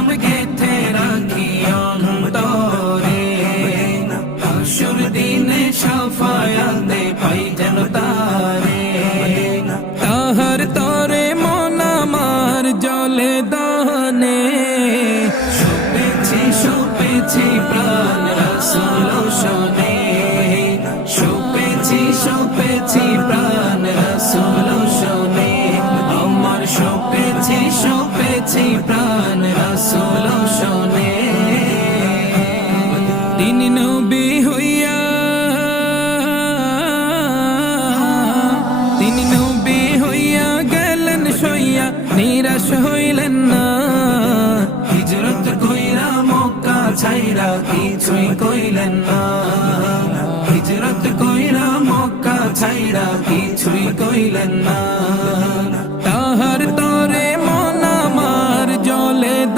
নাম গেথে রাখি অন্তরে, হাসুর দিনে শাফায়াতে পাই যেন তারে। তাহার তরে মন আমার জলে দহনে, শুপেছি প্রাণ রাসূল শোনে, শুপেছি প্রাণ রাসূল শোনে, আমার শুপেছি প্রাণ রাসূল শোনে। তিনি নবী হইয়া, তিনি নবী হইয়া গেলেন সইয়া, নিরাশ হইলেন না। হিজরত কইরা মক্কা ছাইরা কিছুই কইলেন না, হিজরত কইরা মক্কা ছাইরা কিছুই কইলেন না।